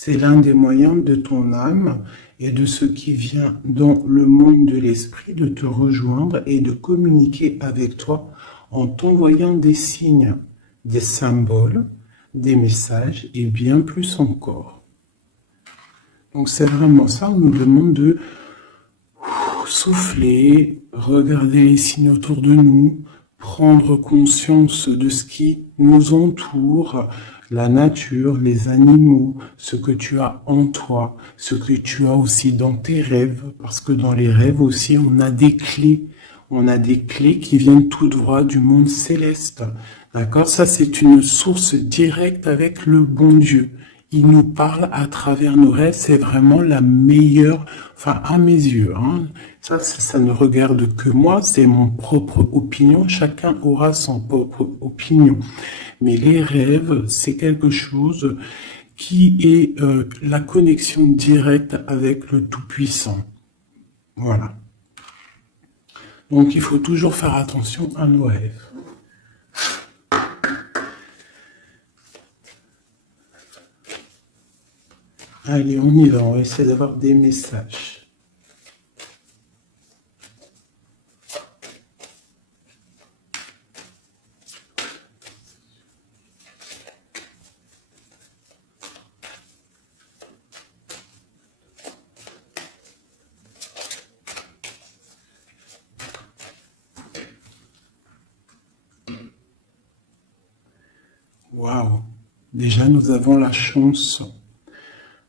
C'est l'un des moyens de ton âme et de ce qui vient dans le monde de l'esprit de te rejoindre et de communiquer avec toi en t'envoyant des signes, des symboles, des messages et bien plus encore. Donc c'est vraiment ça, on nous demande de souffler, regarder les signes autour de nous, prendre conscience de ce qui nous entoure, la nature, les animaux, ce que tu as en toi, ce que tu as aussi dans tes rêves, parce que dans les rêves aussi, on a des clés. On a des clés qui viennent tout droit du monde céleste. D'accord? Ça, c'est une source directe avec le bon Dieu. Il nous parle à travers nos rêves. C'est vraiment la meilleure, enfin, à mes yeux, hein. Ça ne regarde que moi. C'est mon propre opinion. Chacun aura son propre opinion. Mais les rêves, c'est quelque chose qui est la connexion directe avec le Tout-Puissant. Voilà. Donc, il faut toujours faire attention à nos rêves. Allez, on y va. On va essayer d'avoir des messages. Waouh! Déjà, nous avons la chance.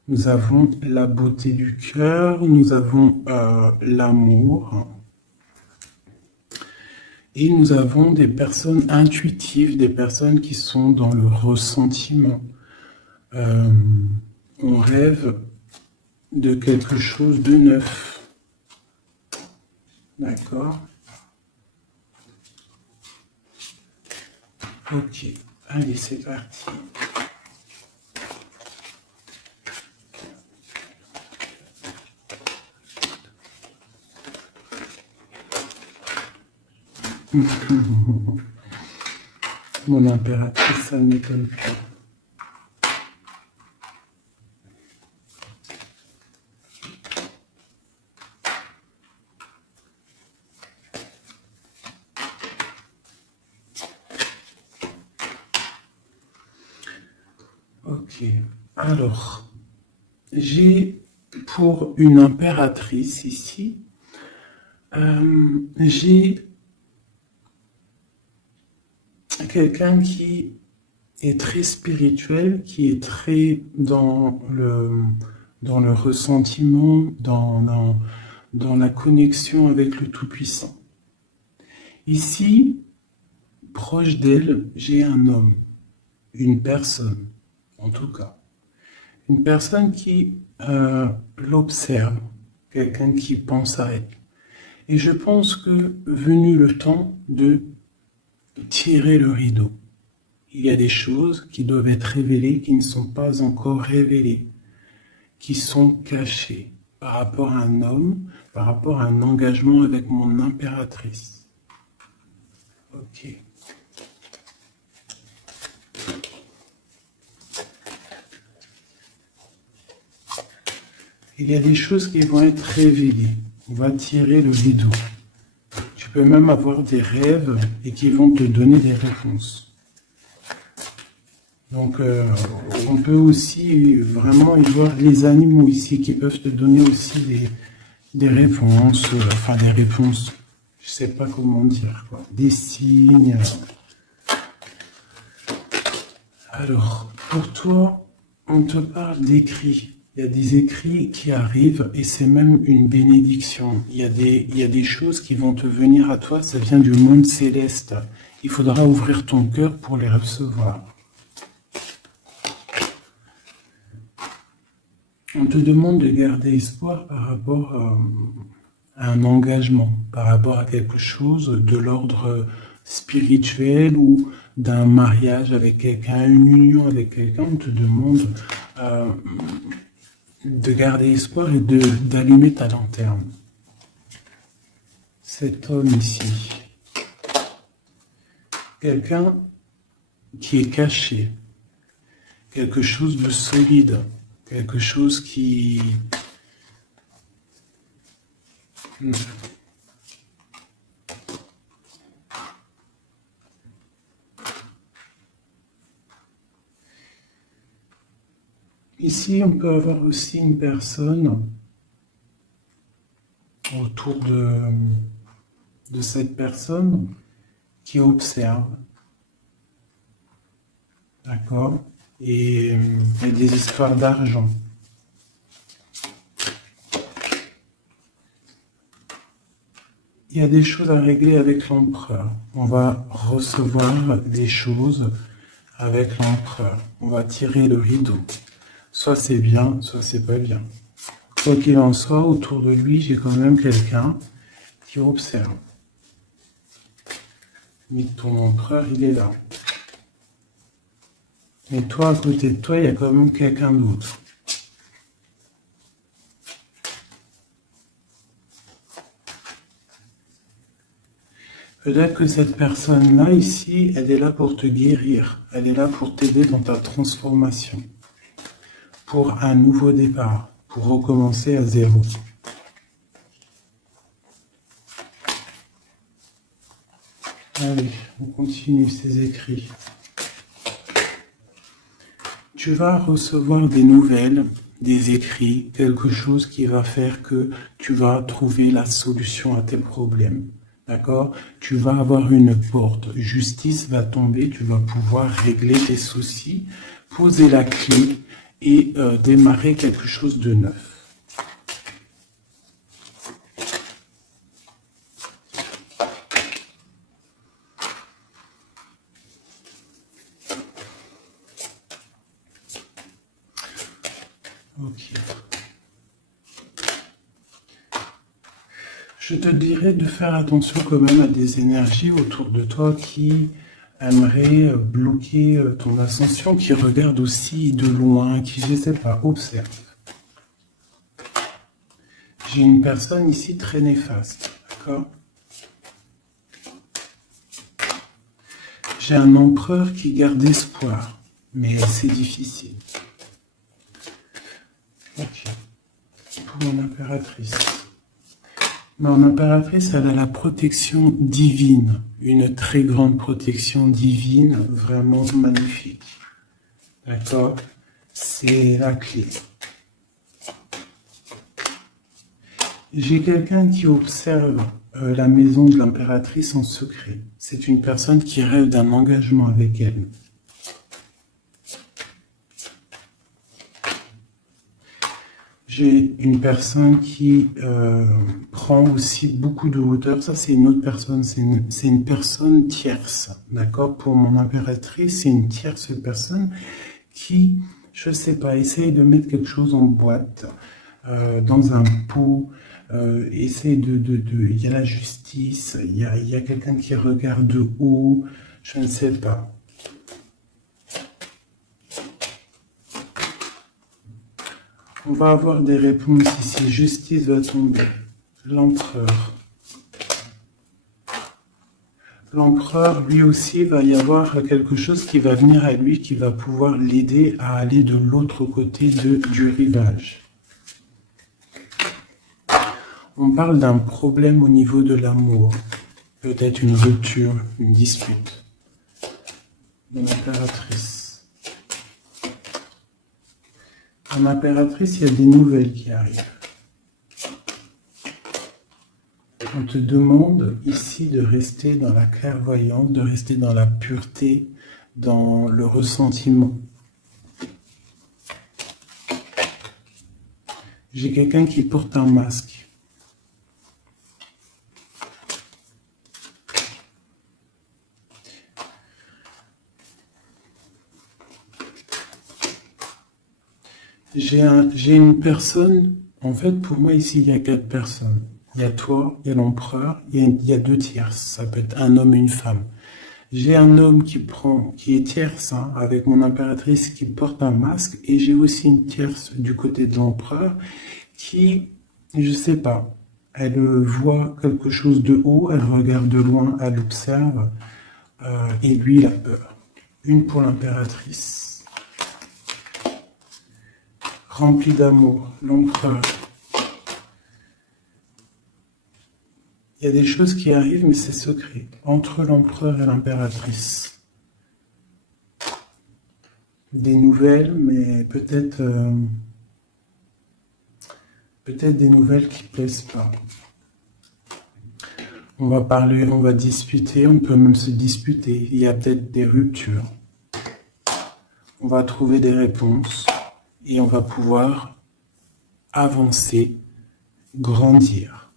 Nous avons la beauté du cœur, nous avons l'amour. Et nous avons des personnes intuitives, des personnes qui sont dans le ressentiment. On rêve de quelque chose de neuf. D'accord? Ok, allez, c'est parti. Mon impératrice, ça ne m'étonne pas. Ok, alors, j'ai pour une impératrice ici, j'ai quelqu'un qui est très spirituel, qui est très dans le ressentiment, dans la connexion avec le Tout-Puissant. Ici, proche d'elle, j'ai un homme, une personne, en tout cas. Une personne qui l'observe, quelqu'un qui pense à elle. Et je pense que venu le temps de tirer le rideau, il y a des choses qui doivent être révélées, qui ne sont pas encore révélées, qui sont cachées par rapport à un homme, par rapport à un engagement avec mon impératrice. Ok. Il y a des choses qui vont être révélées. On va tirer le rideau. Tu peux même avoir des rêves et qui vont te donner des réponses. Donc, on peut aussi vraiment y voir les animaux ici qui peuvent te donner aussi des réponses, enfin des réponses, je sais pas comment dire, quoi, des signes. Alors, pour toi, on te parle d'écrits. Il y a des écrits qui arrivent et c'est même une bénédiction. Il y a des choses qui vont te venir à toi, ça vient du monde céleste. Il faudra ouvrir ton cœur pour les recevoir. On te demande de garder espoir par rapport à un engagement, par rapport à quelque chose de l'ordre spirituel ou d'un mariage avec quelqu'un, une union avec quelqu'un. On te demande de garder espoir et d'allumer ta lanterne. Cet homme ici, quelqu'un qui est caché, quelque chose de solide, Quelque chose qui... Ici, on peut avoir aussi une personne autour de cette personne qui observe, d'accord, et des histoires d'argent. Il y a des choses à régler avec l'empereur. On va recevoir des choses avec l'empereur. On va tirer le rideau. Soit c'est bien, soit c'est pas bien. Quoi qu'il en soit, autour de lui, j'ai quand même quelqu'un qui observe. Mais ton empereur, il est là. Mais toi, à côté de toi, il y a quand même quelqu'un d'autre. Peut-être que cette personne-là, ici, elle est là pour te guérir. Elle est là pour t'aider dans ta transformation. Pour un nouveau départ. Pour recommencer à zéro. Allez, on continue ces écrits. Tu vas recevoir des nouvelles, des écrits, quelque chose qui va faire que tu vas trouver la solution à tes problèmes. D'accord? Tu vas avoir une porte. Justice va tomber, tu vas pouvoir régler tes soucis, poser la clé et démarrer quelque chose de neuf. Ok. Je te dirais de faire attention quand même à des énergies autour de toi qui aimeraient bloquer ton ascension, qui regardent aussi de loin, qui, je ne sais pas, observent. J'ai une personne ici très néfaste, d'accord? J'ai un empereur qui garde espoir, mais c'est difficile. Ok. Pour mon impératrice. Mon impératrice, elle a la protection divine, une très grande protection divine, vraiment magnifique. D'accord? C'est la clé. J'ai quelqu'un qui observe la maison de l'impératrice en secret. C'est une personne qui rêve d'un engagement avec elle. J'ai une personne qui prend aussi beaucoup de hauteur. Ça, c'est une autre personne. C'est une personne tierce. D'accord? Pour mon impératrice, c'est une tierce personne qui, je sais pas, essaye de mettre quelque chose en boîte, dans un pot. Essaye il y a la justice, il y a quelqu'un qui regarde de haut, je ne sais pas. On va avoir des réponses ici. Justice va tomber. L'empereur. L'empereur, lui aussi, va y avoir quelque chose qui va venir à lui, qui va pouvoir l'aider à aller de l'autre côté du rivage. On parle d'un problème au niveau de l'amour. Peut-être une rupture, une dispute. De l'impératrice. En impératrice, il y a des nouvelles qui arrivent. On te demande ici de rester dans la clairvoyance, de rester dans la pureté, dans le ressentiment. J'ai quelqu'un qui porte un masque. J'ai une personne, en fait, pour moi, ici, il y a 4 personnes. Il y a toi, il y a l'empereur, il y a 2 tierces. Ça peut être un homme et une femme. J'ai un homme qui est tierce, hein, avec mon impératrice qui porte un masque, et j'ai aussi une tierce du côté de l'empereur qui, je sais pas, elle voit quelque chose de haut, elle regarde de loin, elle observe, et lui, il a peur. Une pour l'impératrice. rempli d'amour, l'empereur. Il y a des choses qui arrivent, mais c'est secret, entre l'empereur et l'impératrice. Des nouvelles, mais peut-être des nouvelles qui plaisent pas. On va parler, on va discuter, on peut même se disputer. Il y a peut-être des ruptures. On va trouver des réponses et on va pouvoir avancer, grandir,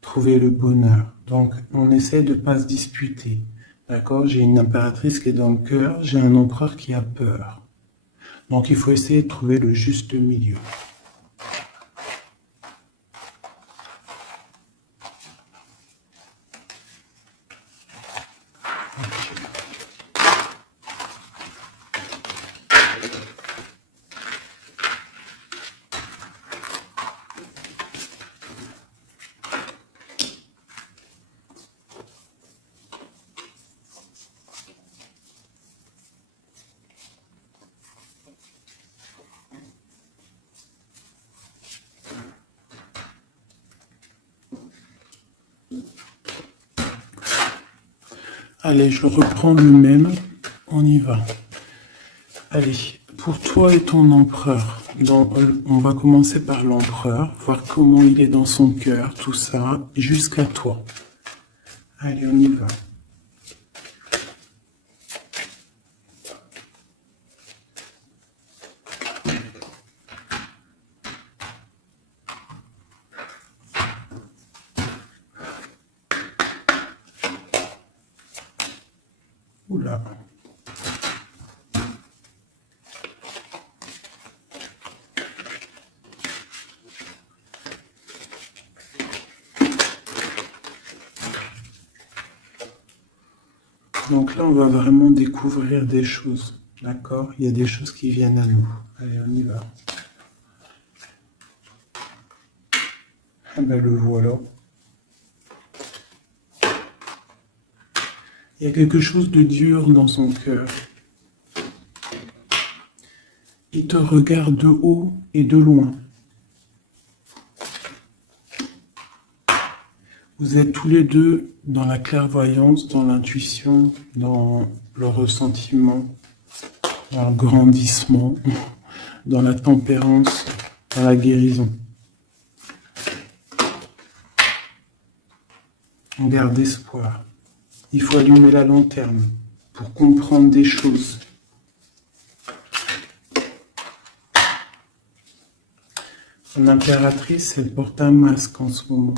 trouver le bonheur. Donc, on essaie de ne pas se disputer. D'accord? J'ai une impératrice qui est dans le cœur, j'ai un empereur qui a peur. Donc, il faut essayer de trouver le juste milieu. Allez, je reprends le même. On y va. Allez, pour toi et ton empereur, on va commencer par l'empereur, voir comment il est dans son cœur, tout ça, jusqu'à toi. Allez, on y va. Oula. Donc là, on va vraiment découvrir des choses, d'accord? Il y a des choses qui viennent à nous. Allez, on y va. Ah ben le voilà. Il y a quelque chose de dur dans son cœur. Il te regarde de haut et de loin. Vous êtes tous les deux dans la clairvoyance, dans l'intuition, dans le ressentiment, dans le grandissement, dans la tempérance, dans la guérison. On garde espoir. Il faut allumer la lanterne pour comprendre des choses. L'impératrice, elle porte un masque en ce moment.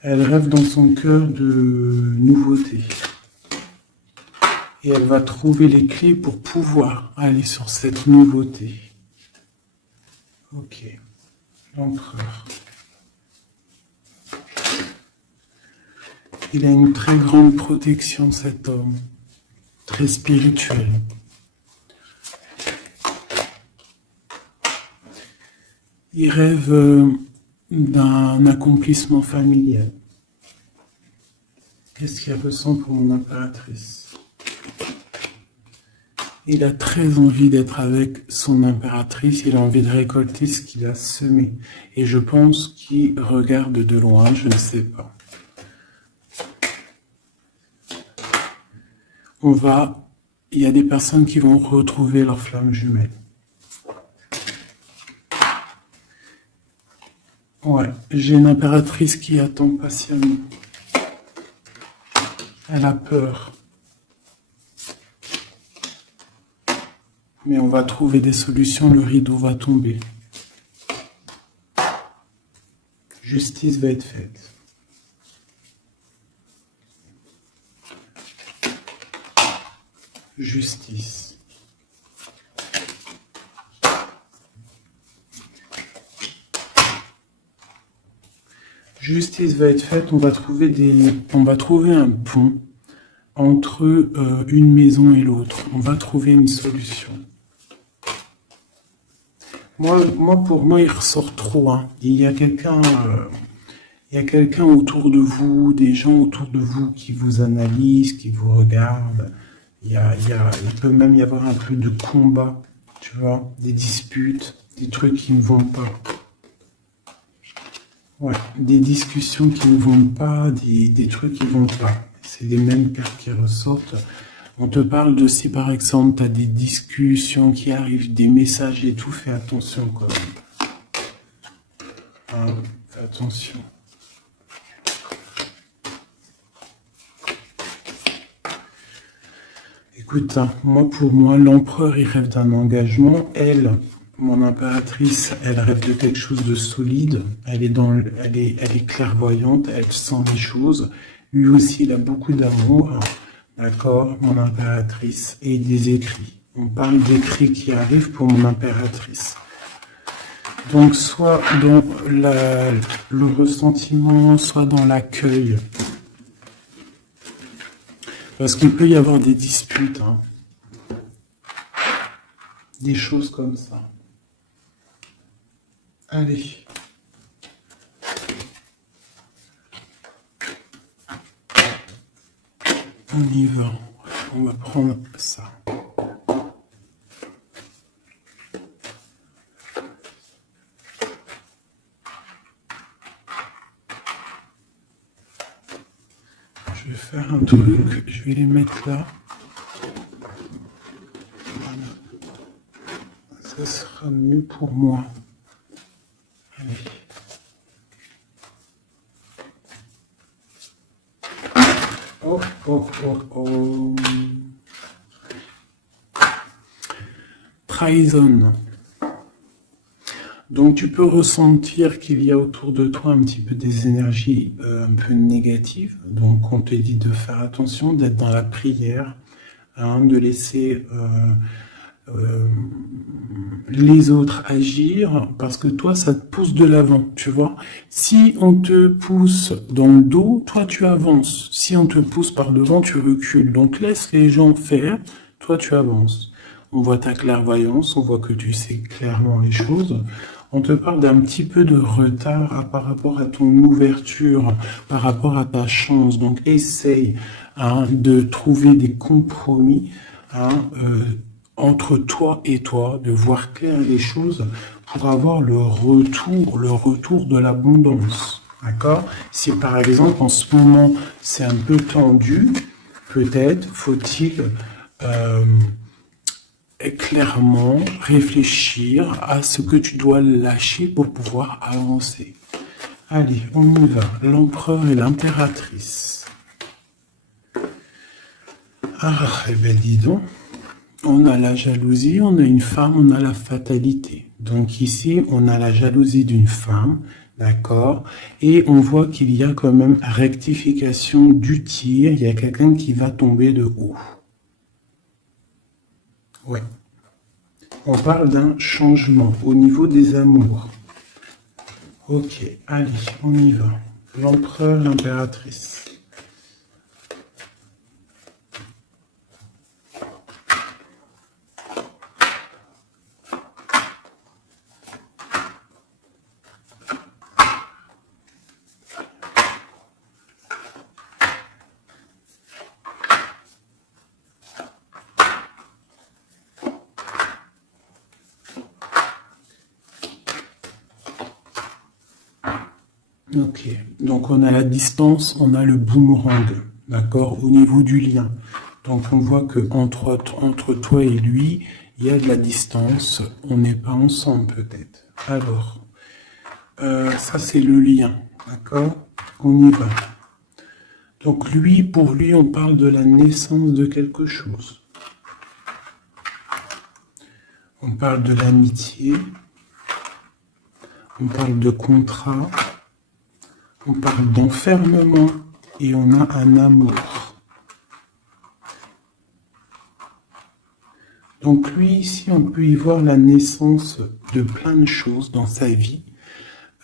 Elle rêve dans son cœur de nouveautés. Et elle va trouver les clés pour pouvoir aller sur cette nouveauté. Ok. L'empereur. Il a une très grande protection, cet homme. Très spirituel. Il rêve d'un accomplissement familial. Qu'est-ce qu'il ressent pour mon impératrice? Il a très envie d'être avec son impératrice, il a envie de récolter ce qu'il a semé. Et je pense qu'il regarde de loin, je ne sais pas. Il y a des personnes qui vont retrouver leur flamme jumelle. Ouais, j'ai une impératrice qui attend patiemment. Elle a peur. Mais on va trouver des solutions, le rideau va tomber. Justice va être faite. Justice. Justice va être faite, on va trouver un pont entre une maison et l'autre. On va trouver une solution. Pour moi, il ressort trop. Hein. Il y a quelqu'un autour de vous, des gens autour de vous qui vous analysent, qui vous regardent. Il peut même y avoir un peu de combat, tu vois, des disputes, des trucs qui ne vont pas. Ouais, des discussions qui ne vont pas, des trucs qui ne vont pas. C'est les mêmes cartes qui ressortent. On te parle de si par exemple tu as des discussions qui arrivent, des messages et tout, fais attention quand même. Hein, fais attention. Écoute, hein, pour moi, l'empereur, il rêve d'un engagement. Elle, mon impératrice, elle rêve de quelque chose de solide. Elle est clairvoyante, elle sent les choses. Lui aussi, il a beaucoup d'amour. D'accord, mon impératrice. Et des écrits. On parle d'écrits qui arrivent pour mon impératrice. Donc, soit dans le ressentiment, soit dans l'accueil. Parce qu'il peut y avoir des disputes, hein. Des choses comme ça. Allez. On y va. On va prendre ça. Je vais faire un truc. Je vais les mettre là. Voilà. Ça sera mieux pour moi. Allez. Oh, oh, oh, oh. Trahison. Donc tu peux ressentir qu'il y a autour de toi un petit peu des énergies un peu négatives. Donc on te dit de faire attention, d'être dans la prière, hein, de laisser les autres agir, parce que toi ça te pousse de l'avant, tu vois. Si on te pousse dans le dos, toi tu avances. Si on te pousse par devant, tu recules. Donc laisse les gens faire, toi tu avances. On voit ta clairvoyance, on voit que tu sais clairement les choses. On te parle d'un petit peu de retard par rapport à ton ouverture, par rapport à ta chance. Donc essaye, hein, de trouver des compromis, hein, entre toi et toi, de voir clair les choses pour avoir le retour de l'abondance. D'accord? Si par exemple en ce moment c'est un peu tendu, peut-être faut-il clairement réfléchir à ce que tu dois lâcher pour pouvoir avancer. Allez, on y va. L'empereur et l'impératrice. Ah, eh ben dis donc. On a la jalousie, on a une femme, on a la fatalité. Donc ici, on a la jalousie d'une femme, d'accord? Et on voit qu'il y a quand même rectification du tir. Il y a quelqu'un qui va tomber de haut. Ouais. On parle d'un changement au niveau des amours. Ok, allez, on y va. L'empereur, l'impératrice. Ok, donc on a la distance, on a le boomerang, d'accord, au niveau du lien. Donc on voit que entre toi et lui, il y a de la distance, on n'est pas ensemble peut-être. Alors, ça c'est le lien, d'accord, on y va. Donc lui, pour lui, on parle de la naissance de quelque chose. On parle de l'amitié, on parle de contrat, on parle d'enfermement et on a un amour. Donc lui, ici, on peut y voir la naissance de plein de choses dans sa vie.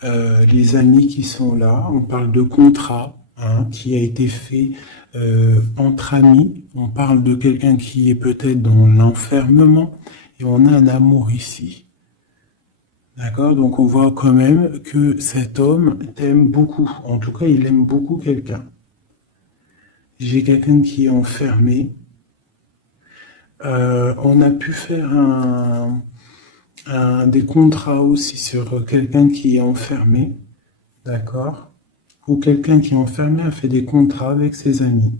Les amis qui sont là, on parle de contrat, hein, qui a été fait entre amis. On parle de quelqu'un qui est peut-être dans l'enfermement et on a un amour ici. D'accord? Donc on voit quand même que cet homme t'aime beaucoup. En tout cas, il aime beaucoup quelqu'un. J'ai quelqu'un qui est enfermé. On a pu faire des contrats aussi sur quelqu'un qui est enfermé, d'accord? Ou quelqu'un qui est enfermé a fait des contrats avec ses amis.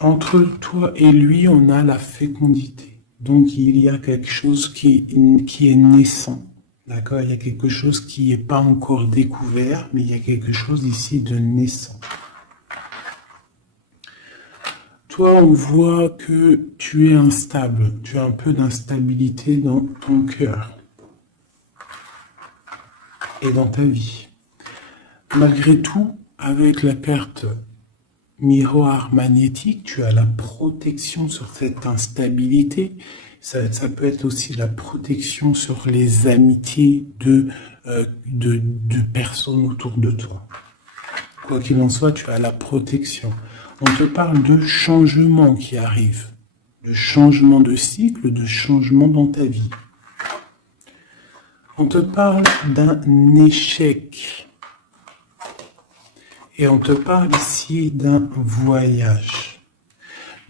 Entre toi et lui, on a la fécondité. Donc, il y a quelque chose qui est naissant. D'accord? Il y a quelque chose qui n'est pas encore découvert, mais il y a quelque chose ici de naissant. Toi, on voit que tu es instable. Tu as un peu d'instabilité dans ton cœur et dans ta vie. Malgré tout, avec la carte miroir magnétique, tu as la protection sur cette instabilité. Ça peut être aussi la protection sur les amitiés de personnes autour de toi. Quoi qu'il en soit, tu as la protection. On te parle de changement qui arrive, de changement de cycle, de changement dans ta vie. On te parle d'un échec. Et on te parle ici d'un voyage.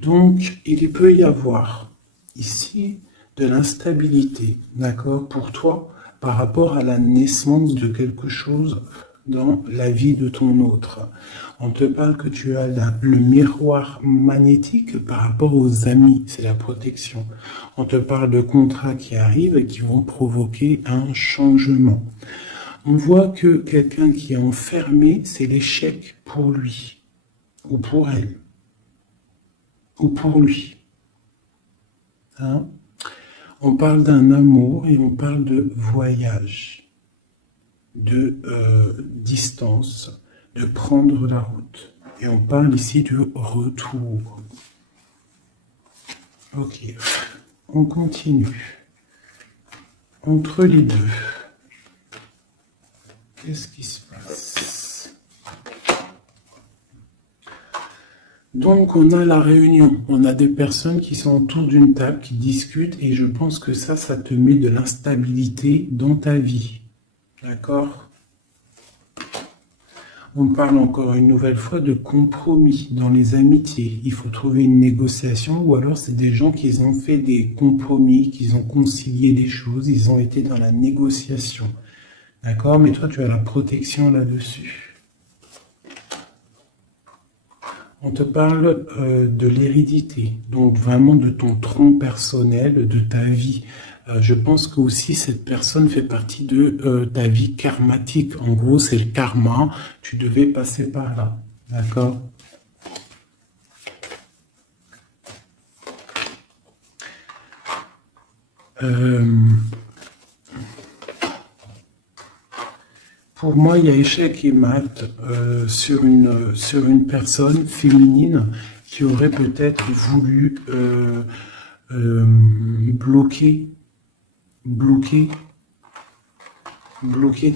Donc, il peut y avoir ici de l'instabilité, d'accord, pour toi, par rapport à la naissance de quelque chose dans la vie de ton autre. On te parle que tu as le miroir magnétique par rapport aux amis, c'est la protection. On te parle de contrats qui arrivent et qui vont provoquer un changement. On voit que quelqu'un qui est enfermé, c'est l'échec pour lui, ou pour elle, ou pour lui. Hein? On parle d'un amour et on parle de voyage, de distance, de prendre la route. Et on parle ici de retour. Ok, on continue. Entre les deux. Qu'est-ce qui se passe? Donc, on a la réunion. On a des personnes qui sont autour d'une table, qui discutent, et je pense que ça te met de l'instabilité dans ta vie. D'accord? On parle encore une nouvelle fois de compromis dans les amitiés. Il faut trouver une négociation, ou alors c'est des gens qui ont fait des compromis, qui ont concilié des choses, ils ont été dans la négociation. D'accord? Mais toi, tu as la protection là-dessus. On te parle de l'hérédité, donc vraiment de ton tronc personnel, de ta vie. Je pense que aussi cette personne fait partie de ta vie karmatique. En gros, c'est le karma. Tu devais passer par là. D'accord? Pour moi, il y a échec et mat sur une personne féminine qui aurait peut-être voulu bloquer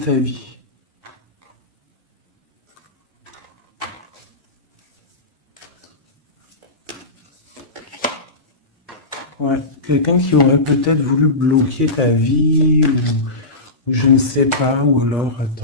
ta vie. Ouais, quelqu'un qui aurait peut-être voulu bloquer ta vie ou je ne sais pas, ou alors, attends.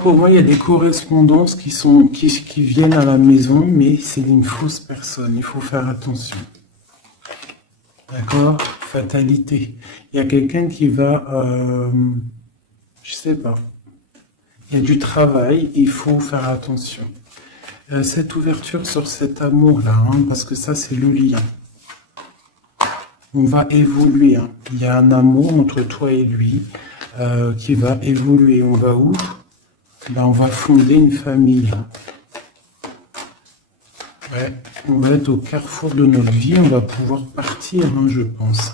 Pour moi, il y a des correspondances qui viennent à la maison, mais c'est une fausse personne. Il faut faire attention. D'accord? Fatalité. Il y a quelqu'un qui va, je sais pas. Il y a du travail, il faut faire attention. Cette ouverture sur cet amour-là, parce que ça, c'est le lien. On va évoluer. Il y a un amour entre toi et lui qui va évoluer. On va où? On va fonder une famille. Ouais, on va être au carrefour de notre vie, on va pouvoir partir, je pense.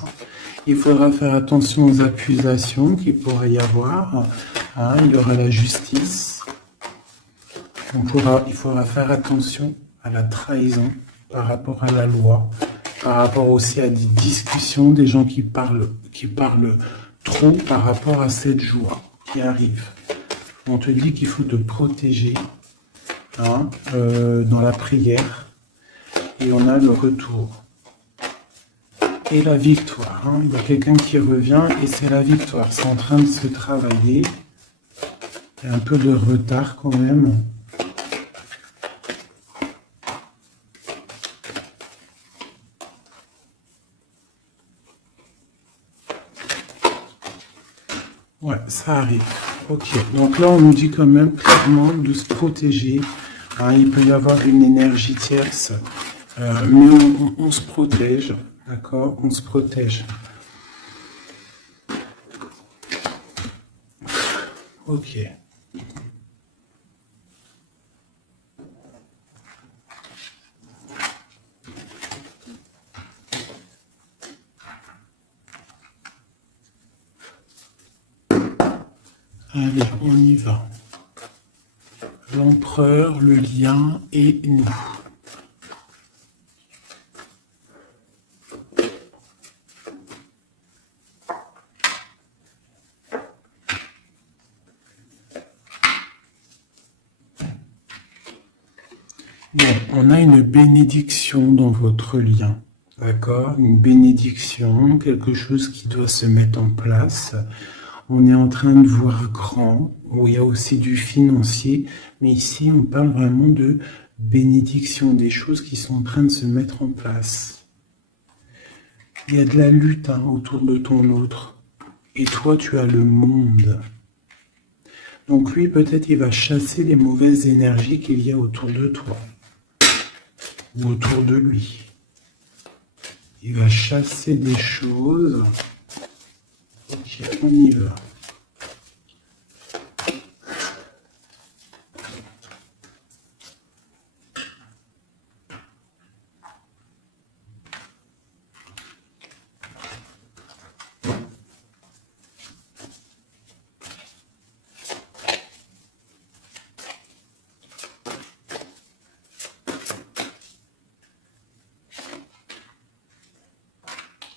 Il faudra faire attention aux accusations qu'il pourrait y avoir. Il y aura la justice. Il faudra faire attention à la trahison par rapport à la loi, par rapport aussi à des discussions, des gens qui parlent trop par rapport à cette joie qui arrive. On te dit qu'il faut te protéger dans la prière. Et on a le retour. Et la victoire. Hein. Il y a quelqu'un qui revient et c'est la victoire. C'est en train de se travailler. Il y a un peu de retard quand même. Ouais, ça arrive. Ok, donc là on nous dit quand même clairement de se protéger. Hein, il peut y avoir une énergie tierce, mais on se protège, d'accord? On se protège. Ok. Allez, on y va. L'empereur, le lien et nous. Bon, on a une bénédiction dans votre lien, d'accord? Une bénédiction, quelque chose qui doit se mettre en place. On est en train de voir grand, où il y a aussi du financier, mais ici on parle vraiment de bénédiction, des choses qui sont en train de se mettre en place. Il y a de la lutte hein, autour de ton autre, et toi tu as le monde. Donc lui peut-être il va chasser les mauvaises énergies qu'il y a autour de toi, ou autour de lui. Il va chasser des choses. Ok, on y va.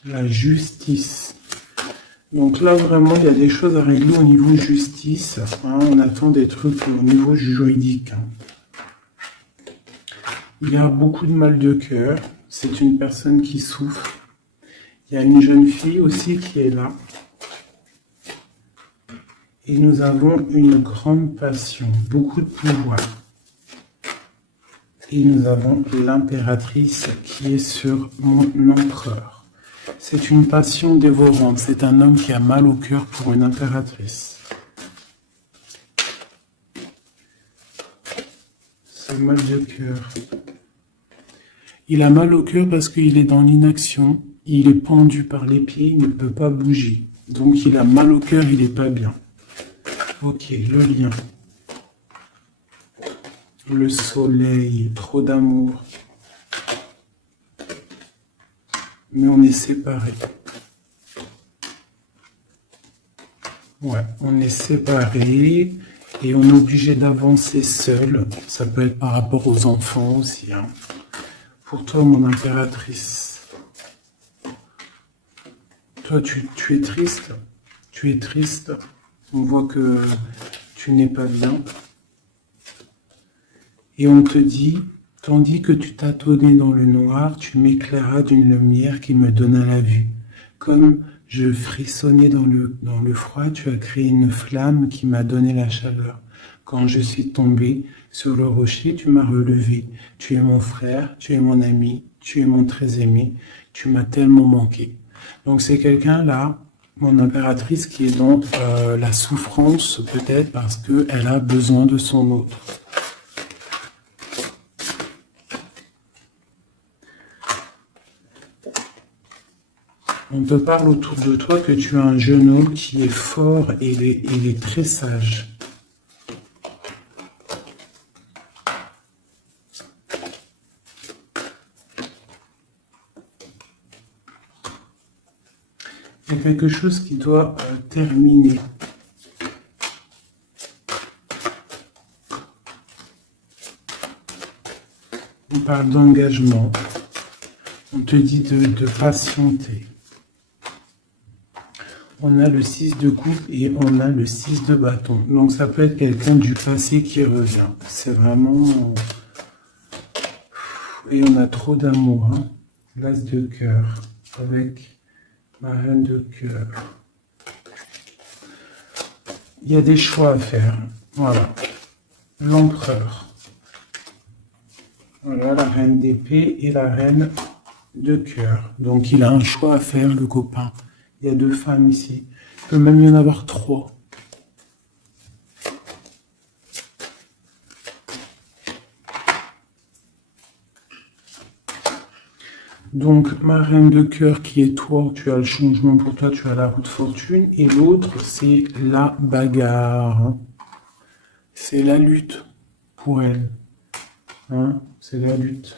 La justice. Donc là, vraiment, il y a des choses à régler au niveau justice. Hein, on attend des trucs au niveau juridique. Hein. Il y a beaucoup de mal de cœur. C'est une personne qui souffre. Il y a une jeune fille aussi qui est là. Et nous avons une grande passion, beaucoup de pouvoir. Et nous avons l'impératrice qui est sur mon empereur. C'est une passion dévorante. C'est un homme qui a mal au cœur pour une impératrice. C'est mal de cœur. Il a mal au cœur parce qu'il est dans l'inaction. Il est pendu par les pieds, il ne peut pas bouger. Donc il a mal au cœur, il n'est pas bien. Ok, le lien. Le soleil, trop d'amour. Mais on est séparés. Ouais, on est séparés et on est obligé d'avancer seul. Ça peut être par rapport aux enfants aussi. Hein. Pour toi, mon impératrice. Toi, tu es triste. Tu es triste. On voit que tu n'es pas bien. Et on te dit... Tandis que tu tâtonnais dans le noir, tu m'éclairas d'une lumière qui me donna la vue. Comme je frissonnais dans le froid, tu as créé une flamme qui m'a donné la chaleur. Quand je suis tombé sur le rocher, tu m'as relevé. Tu es mon frère, tu es mon ami, tu es mon très aimé. Tu m'as tellement manqué. Donc c'est quelqu'un là, mon impératrice, qui est dans la souffrance peut-être parce qu'elle a besoin de son autre. On te parle autour de toi que tu as un jeune homme qui est fort et il est très sage. Il y a quelque chose qui doit terminer. On parle d'engagement. On te dit de patienter. On a le 6 de coupe et on a le 6 de bâton. Donc ça peut être quelqu'un du passé qui revient. C'est vraiment... Et on a trop d'amour, hein. L'as de cœur avec ma reine de cœur. Il y a des choix à faire. Voilà. L'empereur. Voilà la reine d'épée et la reine de cœur. Donc il a un choix à faire, le copain. Il y a 2 femmes ici. Il peut même y en avoir 3. Donc, ma reine de cœur qui est toi, tu as le changement pour toi, tu as la roue de fortune. Et l'autre, c'est la bagarre. C'est la lutte pour elle. Hein? C'est la lutte.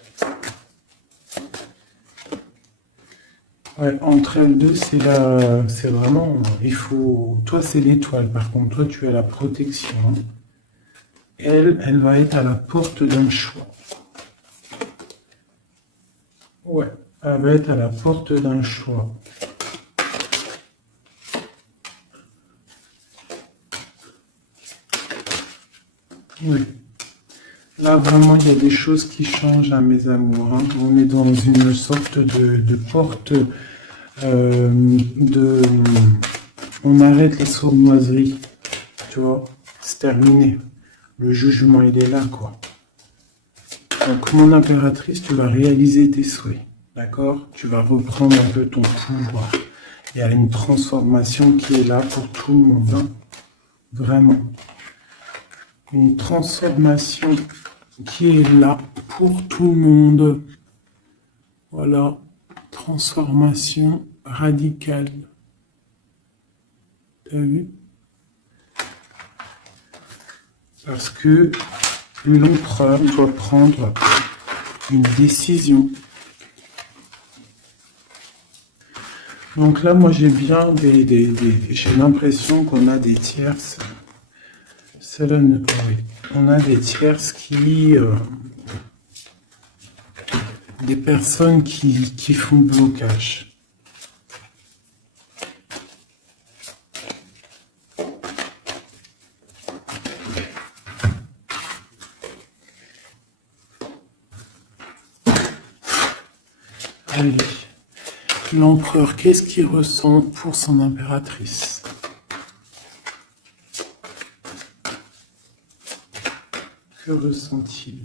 Ouais, entre elles deux, c'est vraiment, il faut, toi c'est l'étoile, par contre, toi tu as la protection. Hein. Elle va être à la porte d'un choix. Ouais, elle va être à la porte d'un choix. Oui. Là, vraiment, il y a des choses qui changent à mes amours. Hein. On est dans une sorte de porte on arrête les sournoiseries. Tu vois, c'est terminé. Le jugement, il est là, quoi. Donc, mon impératrice, tu vas réaliser tes souhaits. D'accord? Tu vas reprendre un peu ton pouvoir. Il y a une transformation qui est là pour tout le monde. Hein. Vraiment. Une transformation qui est là pour tout le monde. Voilà. Transformation radicale. T'as vu? Parce que l'empereur doit prendre une décision. Donc là, moi, j'ai bien j'ai l'impression qu'on a des tierces. Oui. On a des tierces qui... des personnes qui font blocage. Allez. L'empereur, qu'est-ce qu'il ressent pour son impératrice? Que ressent-il?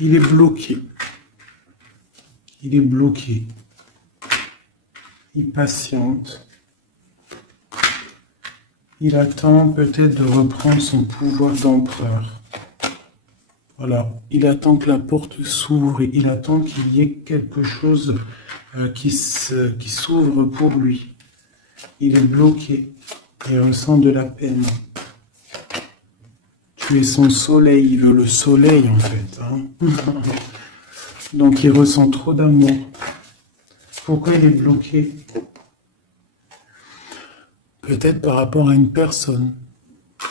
Il est bloqué. Il est bloqué. Il patiente. Il attend peut-être de reprendre son pouvoir d'empereur. Voilà. Il attend que la porte s'ouvre et il attend qu'il y ait quelque chose qui s'ouvre pour lui. Il est bloqué. Il ressent de la peine. Tu es son soleil, il veut le soleil en fait. Hein. Donc il ressent trop d'amour. Pourquoi il est bloqué? Peut-être par rapport à une personne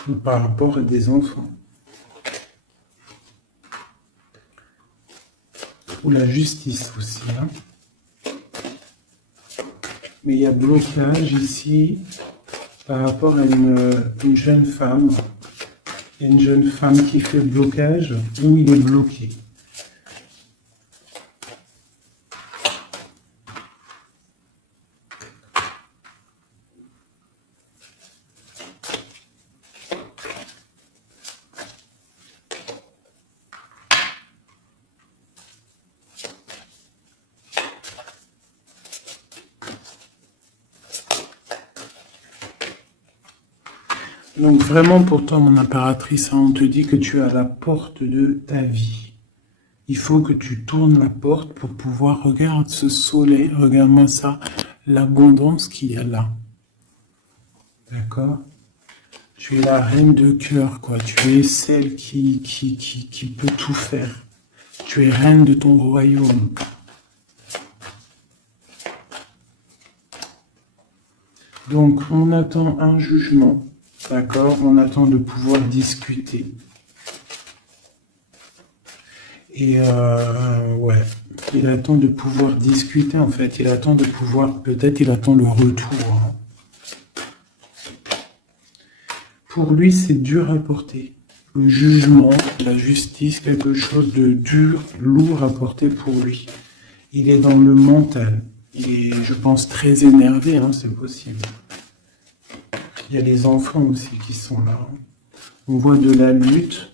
ou par rapport à des enfants. Ou la justice aussi. Hein. Mais il y a blocage ici par rapport à une jeune femme. Il y a une jeune femme qui fait blocage ou il est bloqué. Donc vraiment pour toi, mon impératrice, on te dit que tu es à la porte de ta vie. Il faut que tu tournes la porte pour pouvoir regarder ce soleil, regarde-moi ça, l'abondance qu'il y a là. D'accord? Tu es la reine de cœur, quoi. Tu es celle qui peut tout faire. Tu es reine de ton royaume. Donc on attend un jugement. D'accord, on attend de pouvoir discuter. Et ouais, il attend de pouvoir discuter en fait. Il attend de pouvoir, peut-être il attend le retour. Hein. Pour lui, c'est dur à porter. le jugement, la justice, quelque chose de dur, lourd à porter pour lui. Il est dans le mental. Il est, je pense, très énervé, hein, c'est possible. Il y a les enfants aussi qui sont là. On voit de la lutte.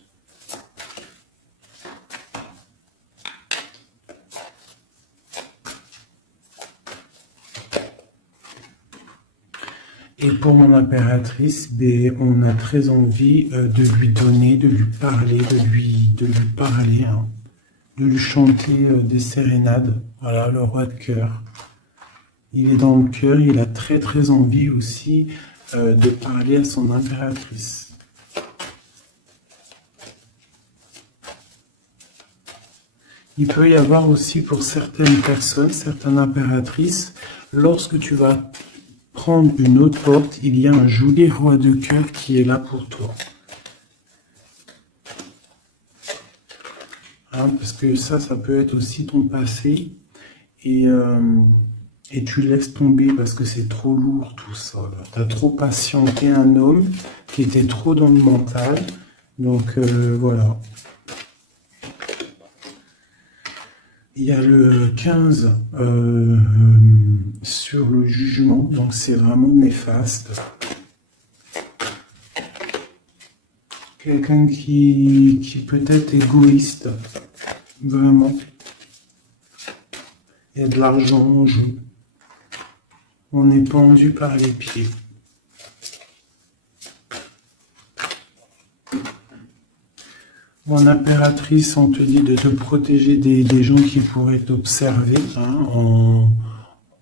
Et pour mon impératrice, ben, on a très envie de lui donner, de lui parler, de lui parler, hein, de lui chanter des sérénades. Voilà, le roi de cœur. Il est dans le cœur, il a très très envie aussi de parler à son impératrice. Il peut y avoir aussi pour certaines personnes, certaines impératrices, lorsque tu vas prendre une autre porte, il y a un joli roi de cœur qui est là pour toi. Hein, parce que ça peut être aussi ton passé. Et tu laisses tomber parce que c'est trop lourd tout ça. Tu as trop patienté un homme qui était trop dans le mental. Donc voilà. Il y a le 15 sur le jugement, donc c'est vraiment néfaste. Quelqu'un qui peut être égoïste, vraiment. Il y a de l'argent en jeu. On est pendu par les pieds. Mon impératrice, on te dit de te protéger des gens qui pourraient t'observer hein,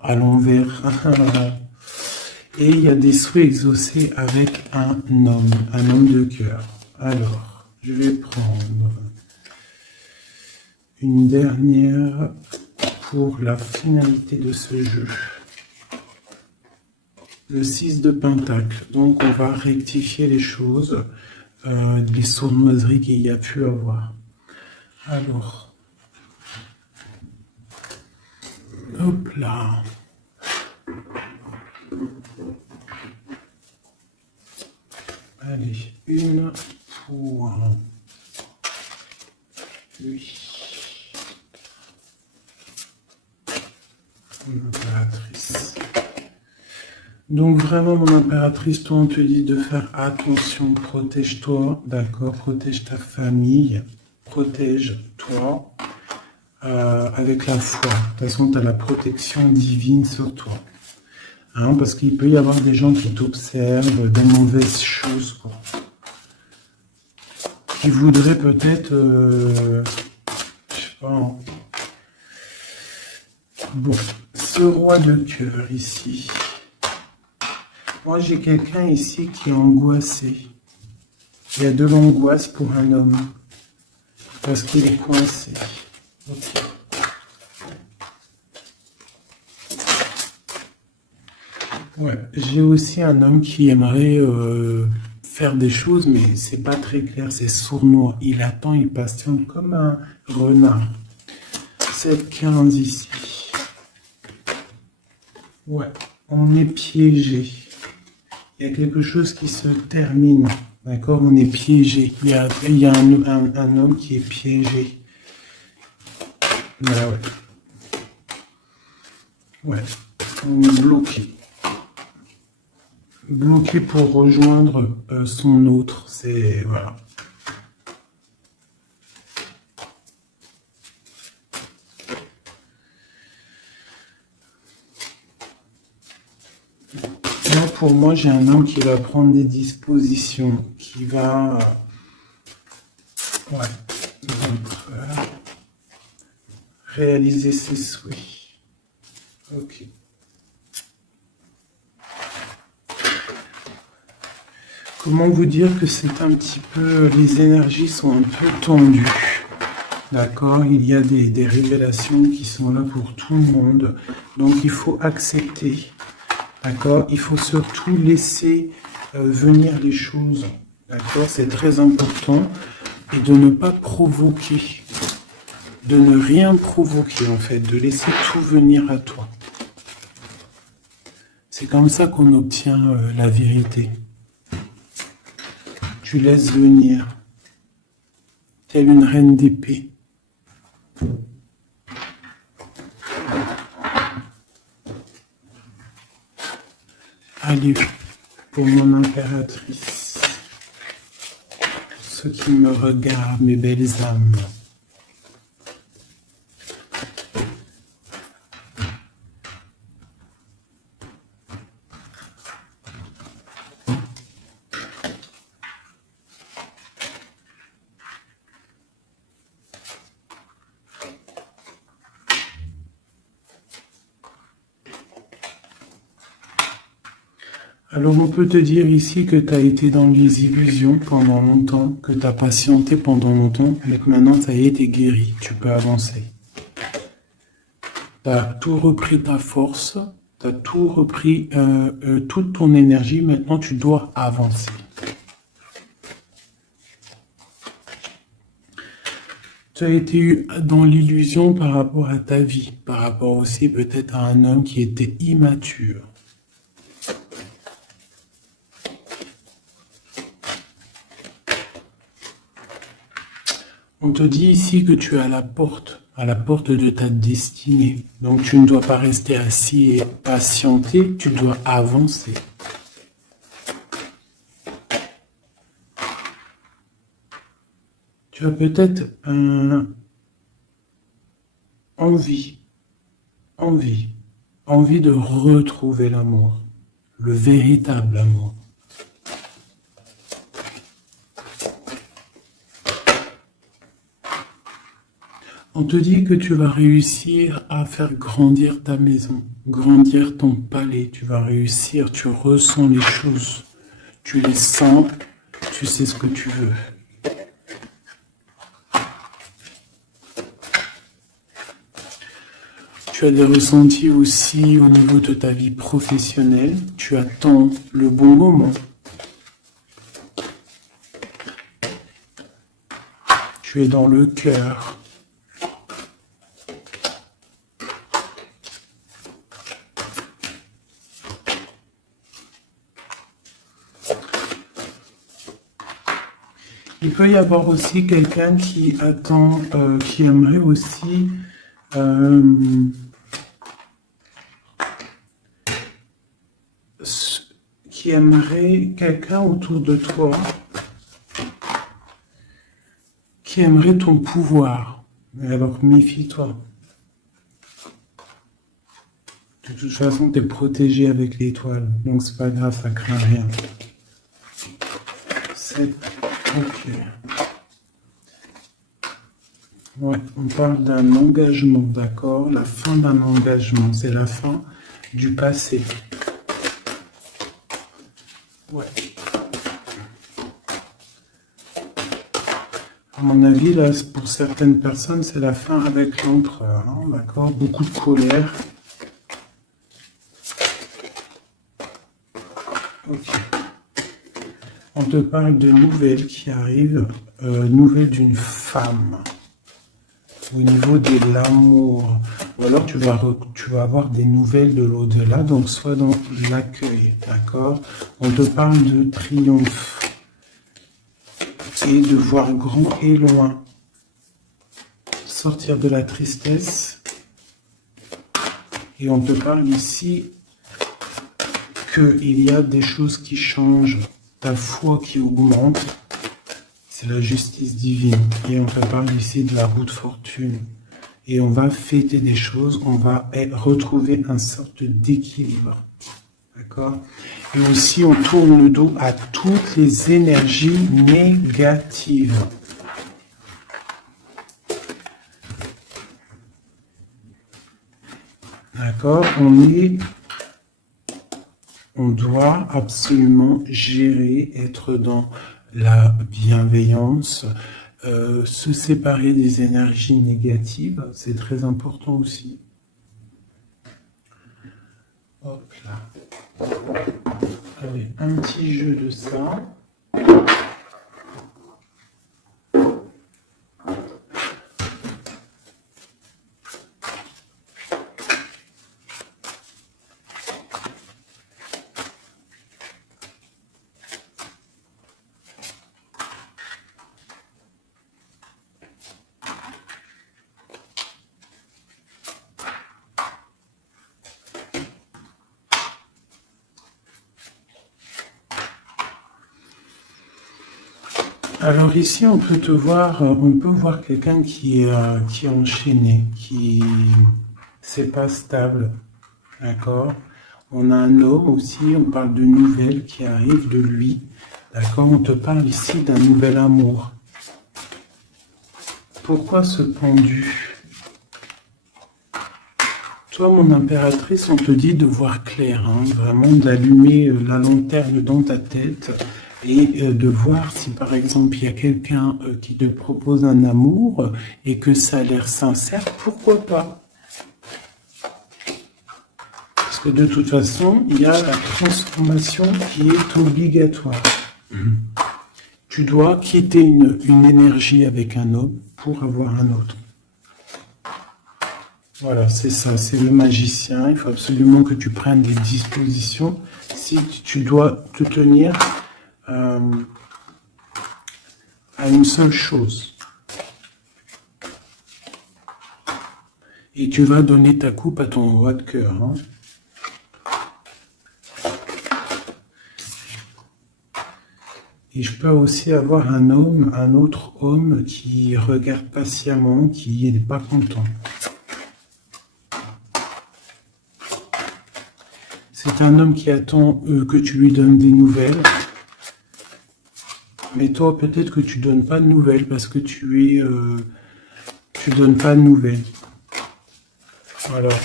à l'envers. Et il y a des souhaits exaucés avec un homme de cœur. Alors, je vais prendre une dernière pour la finalité de ce jeu. Le 6 de Pentacle. Donc, on va rectifier les choses. Les sournoiseries qu'il y a pu avoir. Alors, hop là. Allez, une pour lui. L'impératrice. Donc vraiment, mon impératrice, toi, on te dit de faire attention, protège-toi, d'accord, protège ta famille, protège-toi avec la foi. De toute façon, tu as la protection divine sur toi. Hein, parce qu'il peut y avoir des gens qui t'observent, des mauvaises choses, quoi. Qui voudraient peut-être, je sais pas, hein. Bon, ce roi de cœur ici. Moi, j'ai quelqu'un ici qui est angoissé. Il y a de l'angoisse pour un homme. Parce qu'il est coincé. Okay. Ouais, j'ai aussi un homme qui aimerait faire des choses, mais c'est pas très clair, c'est sournois. Il attend, il patiente comme un renard. 7-15 ici. Ouais, on est piégé. Il y a quelque chose qui se termine, d'accord? On est piégé. Il y a un homme qui est piégé. Là, ouais. Ouais, on est bloqué. Bloqué pour rejoindre son autre. C'est... Voilà. Pour moi, j'ai un homme qui va prendre des dispositions, qui va réaliser ses souhaits. Ok. Comment vous dire que c'est un petit peu... Les énergies sont un peu tendues. D'accord? Il y a des révélations qui sont là pour tout le monde. Donc, il faut accepter. D'accord? Il faut surtout laisser venir les choses. D'accord? C'est très important. Et de ne pas provoquer. De ne rien provoquer, en fait. De laisser tout venir à toi. C'est comme ça qu'on obtient la vérité. Tu laisses venir. telle une reine d'épée. Allez, pour mon impératrice, pour ceux qui me regardent, mes belles âmes. Alors on peut te dire ici que tu as été dans les illusions pendant longtemps, que tu as patienté pendant longtemps, mais que maintenant ça y est, t'es guéri, tu peux avancer. Tu as tout repris ta force, tu as tout repris, toute ton énergie, maintenant tu dois avancer. Tu as été dans l'illusion par rapport à ta vie, par rapport aussi peut-être à un homme qui était immature. On te dit ici que tu es à la porte de ta destinée. Donc tu ne dois pas rester assis et patienter, tu dois avancer. Tu as peut-être envie de retrouver l'amour, le véritable amour. On te dit que tu vas réussir à faire grandir ta maison, grandir ton palais. Tu vas réussir, tu ressens les choses, tu les sens, tu sais ce que tu veux. Tu as des ressentis aussi au niveau de ta vie professionnelle. Tu attends le bon moment. Tu es dans le cœur. Il peut y avoir aussi quelqu'un qui attend, qui aimerait aussi qui aimerait quelqu'un autour de toi qui aimerait ton pouvoir. Mais alors méfie-toi. De toute façon, tu es protégé avec l'étoile, donc c'est pas grave, ça craint rien. C'est ok. Ouais, on parle d'un engagement, d'accord? La fin d'un engagement, c'est la fin du passé. Ouais. À mon avis, là, pour certaines personnes, c'est la fin avec l'empereur, hein, d'accord? Beaucoup de colère. Ok. On te parle de nouvelles qui arrivent, nouvelles d'une femme, au niveau de l'amour. Ou alors tu vas avoir des nouvelles de l'au-delà, donc soit dans l'accueil, d'accord? On te parle de triomphe. Et de voir grand et loin. Sortir de la tristesse. Et on te parle ici qu'il y a des choses qui changent, ta foi qui augmente, c'est la justice divine. Et on te parle ici de la roue de fortune. Et on va fêter des choses, on va retrouver une sorte d'équilibre. D'accord? Et aussi, on tourne le dos à toutes les énergies négatives. D'accord? On doit absolument gérer, être dans la bienveillance, se séparer des énergies négatives, c'est très important aussi. Hop là. Allez, un petit jeu de ça. Alors ici, on peut te voir, on peut voir quelqu'un qui est enchaîné, qui c'est pas stable, d'accord? On a un homme aussi, on parle de nouvelles qui arrivent de lui, d'accord? On te parle ici d'un nouvel amour. Pourquoi ce pendu? Toi, mon impératrice, on te dit de voir clair, hein, vraiment d'allumer la lanterne dans ta tête et de voir si, par exemple, il y a quelqu'un qui te propose un amour et que ça a l'air sincère, pourquoi pas? Parce que de toute façon, il y a la transformation qui est obligatoire. Tu dois quitter une énergie avec un homme pour avoir un autre. Voilà, c'est ça, c'est le magicien. Il faut absolument que tu prennes des dispositions. Si tu dois te tenir à une seule chose. Et tu vas donner ta coupe à ton roi de cœur. Hein. Et je peux aussi avoir un homme, un autre homme qui regarde patiemment, qui n'est pas content. C'est un homme qui attend que tu lui donnes des nouvelles. Mais toi, peut-être que tu donnes pas de nouvelles parce que tu donnes pas de nouvelles. Alors,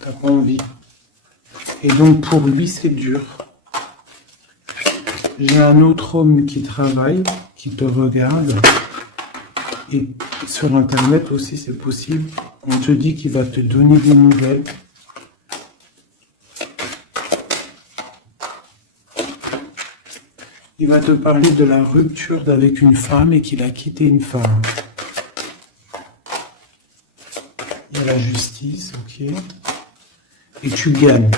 t'as pas envie. Et donc pour lui, c'est dur. J'ai un autre homme qui travaille, qui te regarde. Et sur Internet aussi, c'est possible. On te dit qu'il va te donner des nouvelles. Il va te parler de la rupture avec une femme et qu'il a quitté une femme. Il y a la justice, ok. Et tu gagnes,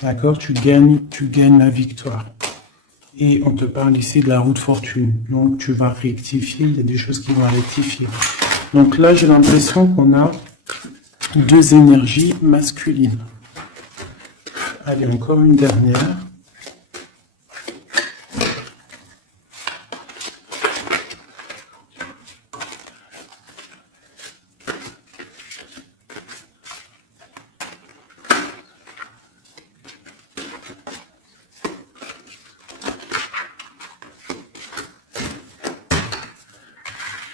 d'accord? Tu gagnes la victoire. Et on te parle ici de la roue de fortune. Donc tu vas rectifier, il y a des choses qui vont rectifier. Donc là, j'ai l'impression qu'on a deux énergies masculines. Allez, encore une dernière.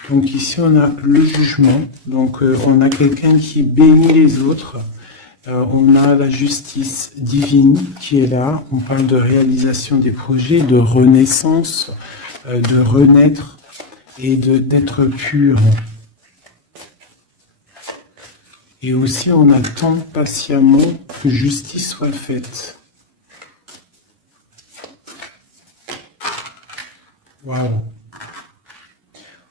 Donc ici, on a le jugement. Donc on a quelqu'un qui bénit les autres. On a la justice divine qui est là. On parle de réalisation des projets, de renaissance, de renaître et d'être pur. Et aussi, on attend patiemment que justice soit faite. Waouh!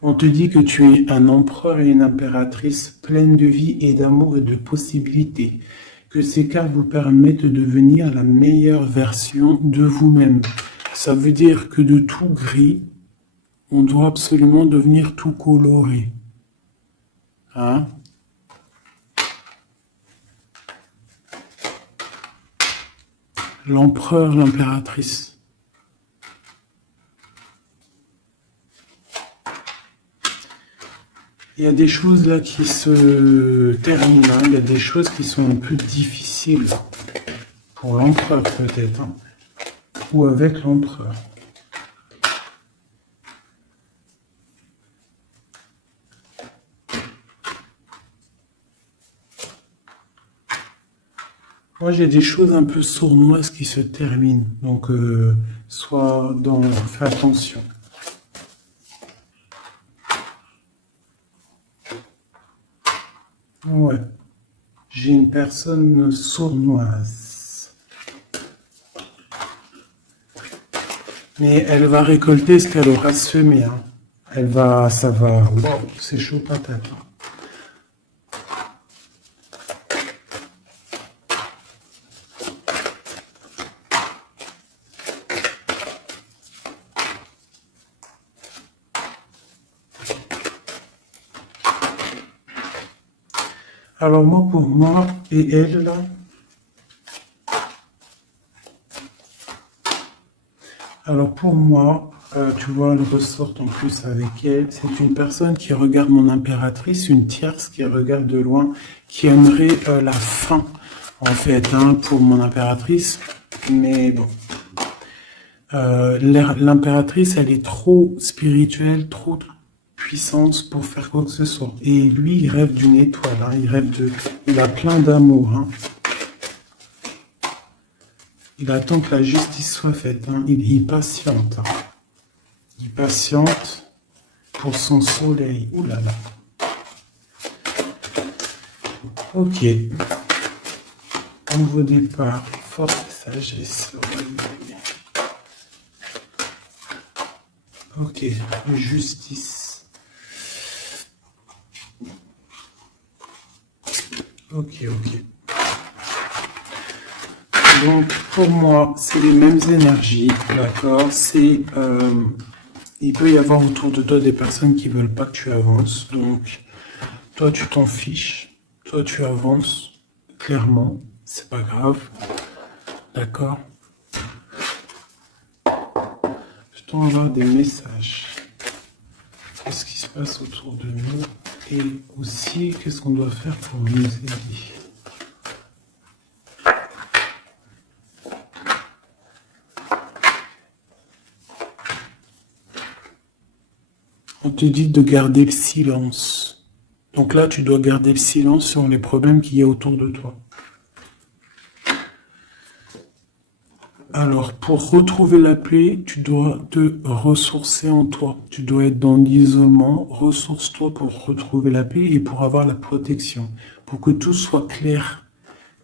On te dit que tu es un empereur et une impératrice pleine de vie et d'amour et de possibilités. Que ces cartes vous permettent de devenir la meilleure version de vous-même. Ça veut dire que de tout gris, on doit absolument devenir tout coloré. Hein? L'empereur, l'impératrice. Il y a des choses là qui se terminent, hein. Il y a des choses qui sont un peu difficiles pour l'empereur peut-être, hein. Ou avec l'empereur. Moi j'ai des choses un peu sournoises qui se terminent, donc fais attention. Ouais, j'ai une personne sournoise. Mais elle va récolter ce qu'elle aura semé. Hein. Ça va. Wow, c'est chaud patate. Alors moi, pour moi, et elle, là, alors pour moi, tu vois, elle ressort en plus avec elle. C'est une personne qui regarde mon impératrice, une tierce qui regarde de loin, qui aimerait la fin, en fait, hein, pour mon impératrice. Mais bon. L'impératrice, elle est trop spirituelle, trop puissante pour faire quoi que ce soit. Et lui, il rêve d'une étoile, hein, il a plein d'amour. Hein. Il attend que la justice soit faite. Hein. Il patiente. Hein. Il patiente pour son soleil. Ouh là là. Ok. Nouveau départ. Force sagesse. Ok. Justice. Ok. Donc, pour moi, c'est les mêmes énergies, d'accord? Il peut y avoir autour de toi des personnes qui veulent pas que tu avances. Donc, toi, tu t'en fiches. Toi, tu avances. Clairement, c'est pas grave. D'accord? Je t'envoie des messages. Qu'est-ce qui se passe autour de nous? Et aussi, qu'est-ce qu'on doit faire pour nous aider? On te dit de garder le silence. Donc là, tu dois garder le silence sur les problèmes qu'il y a autour de toi. Alors, pour retrouver la paix, tu dois te ressourcer en toi. Tu dois être dans l'isolement. Ressource-toi pour retrouver la paix et pour avoir la protection. Pour que tout soit clair,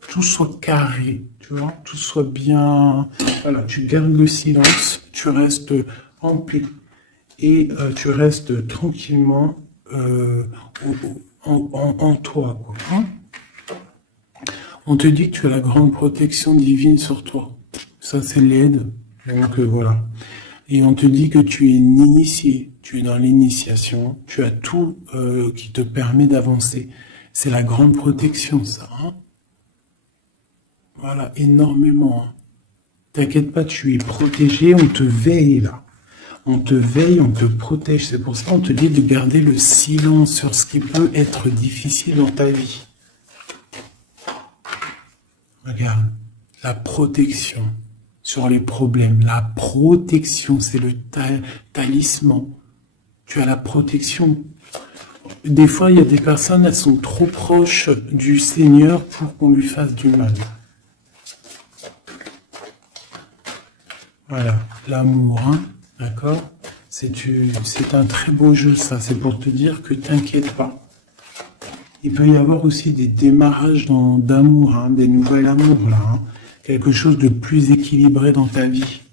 tout soit carré, tu vois, tout soit bien... Voilà, tu gardes le silence, tu restes en paix. Et tu restes tranquillement en toi. Quoi. Hein? On te dit que tu as la grande protection divine sur toi. Ça, c'est l'aide. Donc voilà. Et on te dit que tu es initié. Tu es dans l'initiation. Tu as tout qui te permet d'avancer. C'est la grande protection, ça. Hein? Voilà, énormément. Hein. T'inquiète pas, tu es protégé. On te veille, là. On te veille, on te protège. C'est pour ça qu'on te dit de garder le silence sur ce qui peut être difficile dans ta vie. Regarde, la protection sur les problèmes. La protection, c'est le talisman. Tu as la protection. Des fois, il y a des personnes, elles sont trop proches du Seigneur pour qu'on lui fasse du mal. Voilà, l'amour, hein. D'accord? C'est un très beau jeu, ça. C'est pour te dire que t'inquiète pas. Il peut y avoir aussi des démarrages d'amour, hein, des nouvelles amours, là. Hein. Quelque chose de plus équilibré dans ta vie.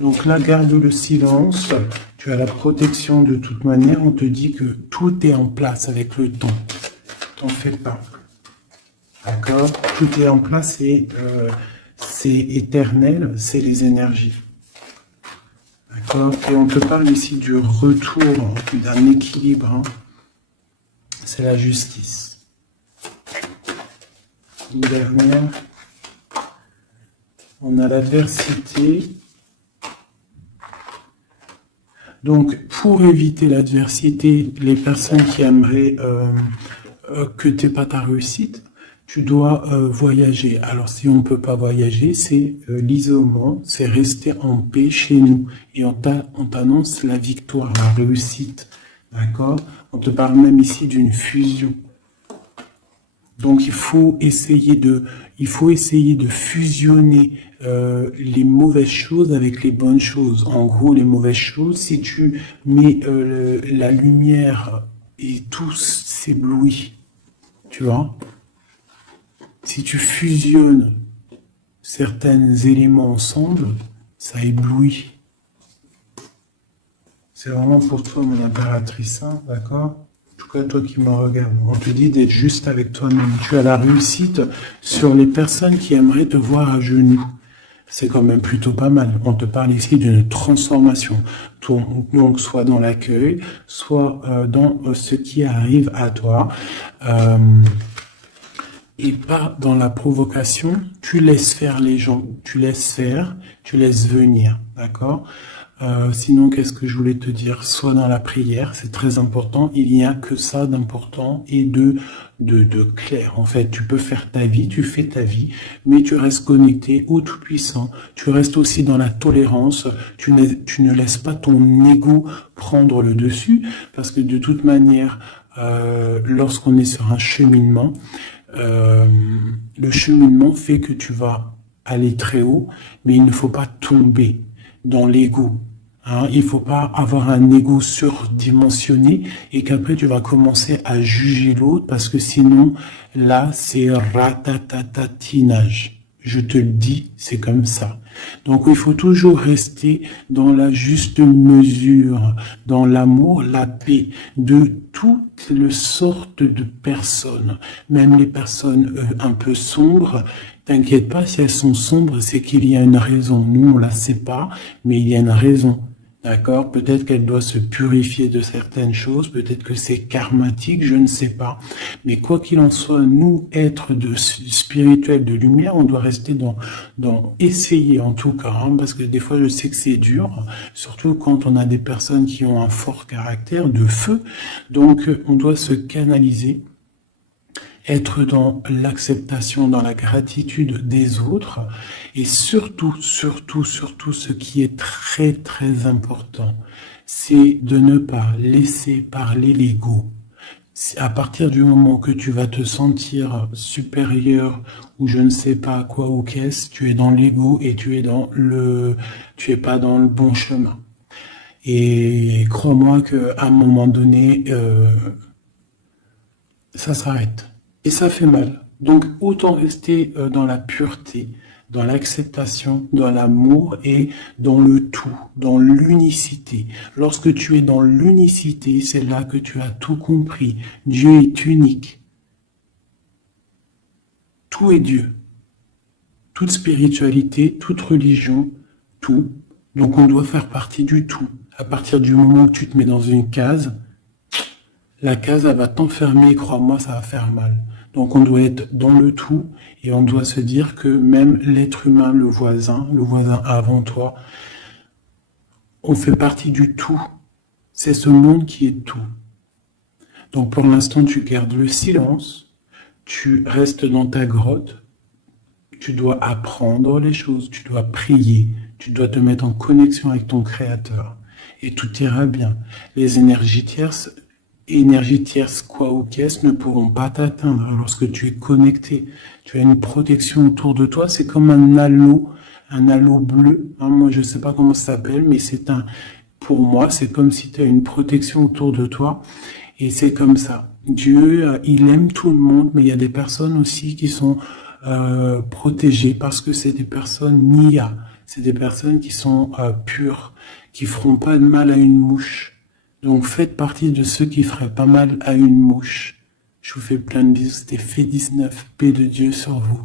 Donc là, garde le silence. Tu as la protection de toute manière. On te dit que tout est en place avec le temps. T'en fais pas. D'accord? Tout est en place et... c'est éternel, c'est les énergies. D'accord? Et on te parle ici du retour, d'un équilibre. Hein. C'est la justice. Une dernière. On a l'adversité. Donc, pour éviter l'adversité, les personnes qui aimeraient que tu n'aies pas ta réussite, tu dois voyager. Alors, si on ne peut pas voyager, c'est l'isolement, c'est rester en paix chez nous. Et on t'annonce la victoire, la réussite. D'accord? On te parle même ici d'une fusion. Donc, il faut essayer de fusionner les mauvaises choses avec les bonnes choses. En gros, les mauvaises choses, si tu mets la lumière et tout s'éblouit, tu vois? Si tu fusionnes certains éléments ensemble, ça éblouit. C'est vraiment pour toi, mon impératrice, hein, d'accord? En tout cas, toi qui me regardes, on te dit d'être juste avec toi-même. Tu as la réussite sur les personnes qui aimeraient te voir à genoux. C'est quand même plutôt pas mal. On te parle ici d'une transformation. Donc, soit dans l'accueil, soit dans ce qui arrive à toi. et pas dans la provocation. Tu laisses faire les gens, tu laisses faire, tu laisses venir, d'accord? Sinon, qu'est-ce que je voulais te dire? Sois dans la prière, c'est très important. Il n'y a que ça d'important et de clair. En fait, tu peux faire ta vie, tu fais ta vie, mais tu restes connecté au Tout-Puissant. Tu restes aussi dans la tolérance. Tu ne laisses pas ton ego prendre le dessus, parce que de toute manière, lorsqu'on est sur un cheminement, le cheminement fait que tu vas aller très haut, mais il ne faut pas tomber dans l'ego. Hein, il faut pas avoir un ego surdimensionné et qu'après tu vas commencer à juger l'autre parce que sinon, là, c'est ratatatinage. Je te le dis, c'est comme ça. Donc il faut toujours rester dans la juste mesure, dans l'amour, la paix de toutes les sortes de personnes, même les personnes un peu sombres. T'inquiète pas, si elles sont sombres, c'est qu'il y a une raison. Nous, on la sait pas, mais il y a une raison. D'accord? Peut-être qu'elle doit se purifier de certaines choses, peut-être que c'est karmatique, je ne sais pas. Mais quoi qu'il en soit, nous, êtres de spirituels de lumière, on doit rester dans essayer en tout cas, hein, parce que des fois je sais que c'est dur, surtout quand on a des personnes qui ont un fort caractère de feu. Donc on doit se canaliser, être dans l'acceptation, dans la gratitude des autres, et surtout, ce qui est très, très important, c'est de ne pas laisser parler l'ego. À partir du moment que tu vas te sentir supérieur ou je ne sais pas quoi ou qu'est-ce, tu es dans l'ego et tu es pas dans le bon chemin. Et crois-moi qu'à un moment donné, ça s'arrête. Et ça fait mal. Donc autant rester dans la pureté, dans l'acceptation, dans l'amour et dans le tout, dans l'unicité. Lorsque tu es dans l'unicité, c'est là que tu as tout compris. Dieu est unique. Tout est Dieu. Toute spiritualité, toute religion, tout. Donc on doit faire partie du tout. À partir du moment où tu te mets dans une case, la case, elle va t'enfermer, crois-moi, ça va faire mal. Donc on doit être dans le tout et on doit se dire que même l'être humain, le voisin avant toi, on fait partie du tout. C'est ce monde qui est tout. Donc pour l'instant, tu gardes le silence, tu restes dans ta grotte, tu dois apprendre les choses, tu dois prier, tu dois te mettre en connexion avec ton Créateur et tout ira bien. Les énergies tierces quoi ou qu'est-ce ne pourront pas t'atteindre lorsque tu es connecté. Tu as une protection autour de toi, c'est comme un halo bleu. Hein, moi, je sais pas comment ça s'appelle, mais pour moi, c'est comme si tu as une protection autour de toi et c'est comme ça. Dieu, il aime tout le monde, mais il y a des personnes aussi qui sont protégées parce que c'est des personnes nia, c'est des personnes qui sont pures, qui feront pas de mal à une mouche. Donc faites partie de ceux qui feraient pas mal à une mouche. Je vous fais plein de bisous, c'était Fait 19, paix de Dieu sur vous.